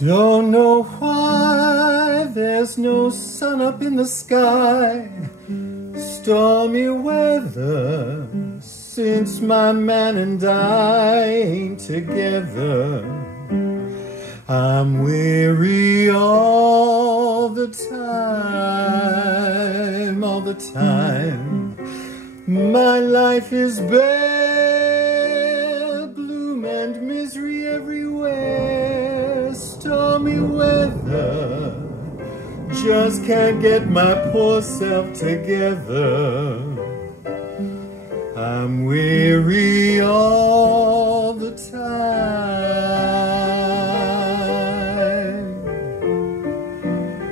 Don't know why there's no sun up in the sky. Stormy weather since my man and I ain't together. I'm weary all the time, all the time. My life is bare, gloom and misery everywhere. Stormy weather, just can't get my poor self together. I'm weary all the time.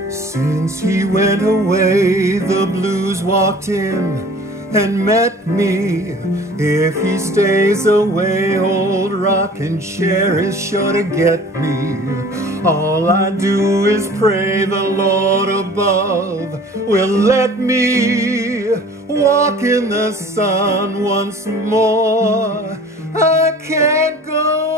Since he went away, the blues walked in and met me. If he stays away, old rocking chair is sure to get me. All I do is pray the Lord above will let me walk in the sun once more. I can't go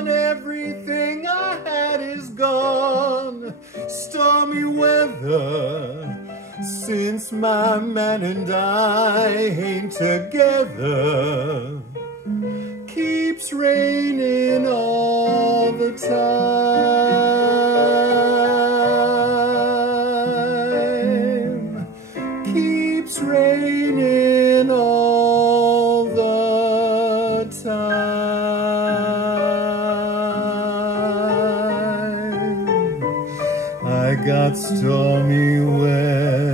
on, everything I had is gone. Stormy weather since my man and I ain't together. Keeps raining all the time. Keeps raining all the time. I got stormy weather.